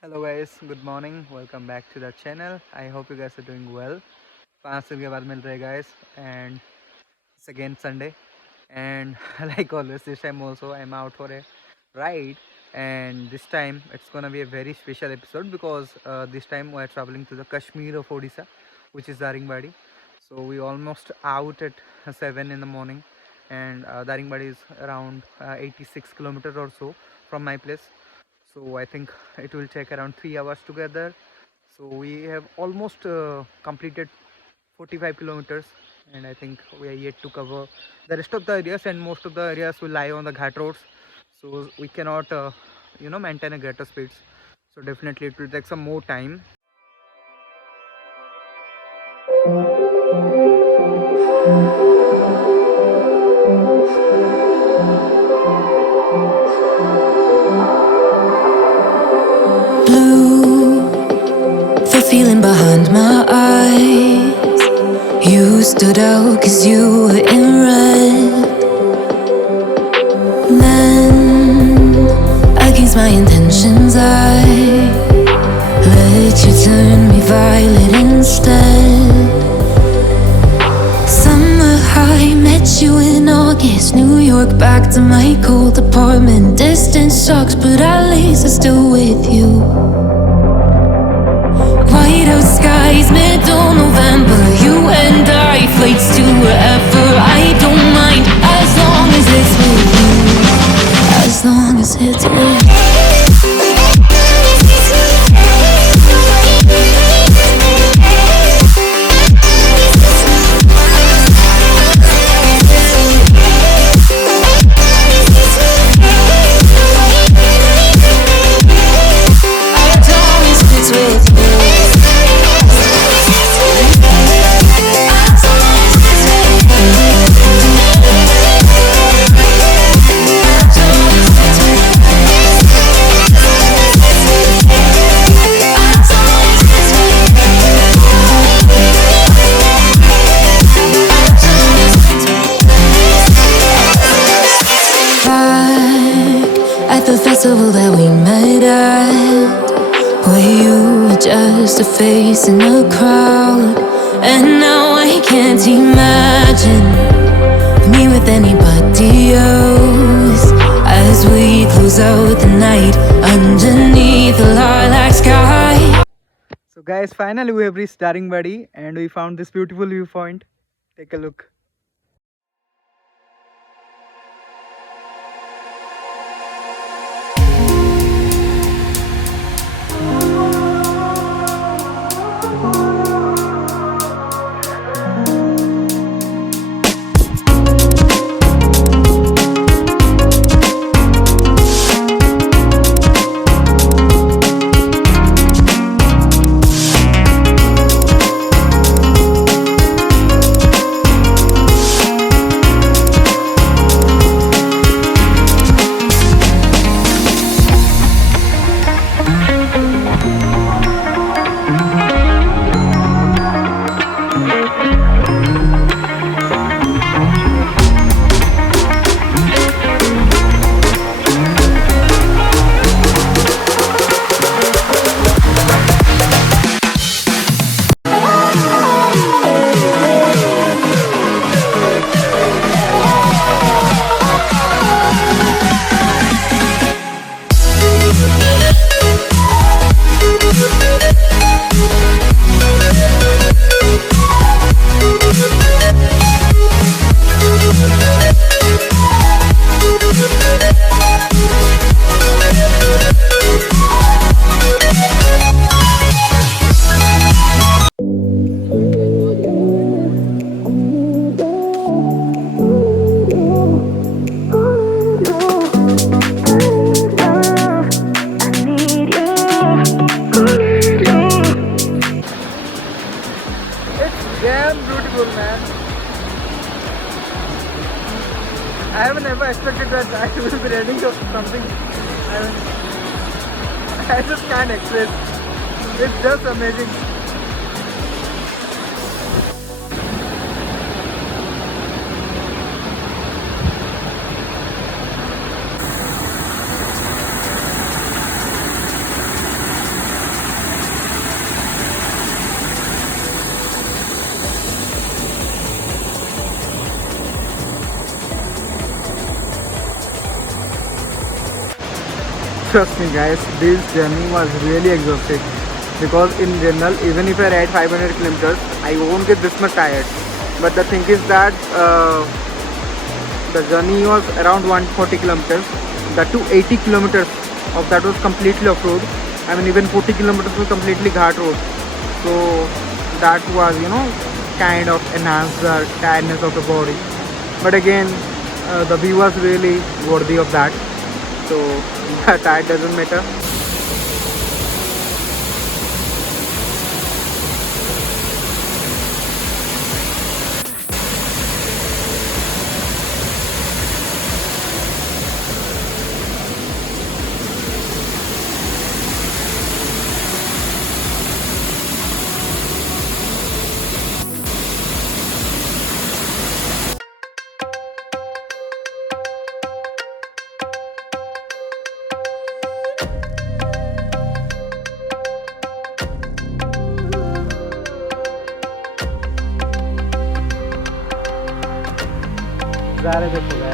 Hello guys, good morning. Welcome back to the channel. I hope you guys are doing well. 5 दिन के बाद मिल रहे guys and it's again Sunday and like always this time also I'm out for a ride and this time it's gonna be a very special episode because this time we're traveling to the Kashmir of Odisha, which is Daringbadi. So we almost out at 7 in the morning and Daringbadi is around 86 kilometers or so from my place. So I think it will take around 3 hours together. So we have almost completed 45 kilometers and I think we are yet to cover the rest of the areas, and most of the areas will lie on the ghat roads, so we cannot maintain a greater speeds. So definitely it will take some more time. Blue, the feeling behind my eyes. You stood out cause you were in red. Then, against my intentions, I let you turn me violet instead. Summer high, met you in August. New York, back to my cold apartment. Distance sucks, but at least I'm still with you. White out skies, middle November. You and I, flights to wherever. I don't mind, as long as it's with you. As long as it's with you. The festival that we met at, where you were just a face in a crowd. And now I can't imagine me with anybody else, as we close out the night underneath the lilac sky. So guys, finally we have reached Daringbadi and we found this beautiful viewpoint. Take a look. Damn beautiful, man. I haven't ever expected that I will be reading something. I just can't express. It's just amazing. trust me guys, this journey was really exhausting, because in general, even if I ride 500 kilometers, I won't get this much tired. But the thing is that the journey was around 140 kilometers. The 280 kilometers of that was completely off-road. I mean, even 40 kilometers was completely ghat road. So that was, kind of enhanced the tiredness of the body. But again, the view was really worthy of that. So the tire doesn't matter. नज़ारे देखो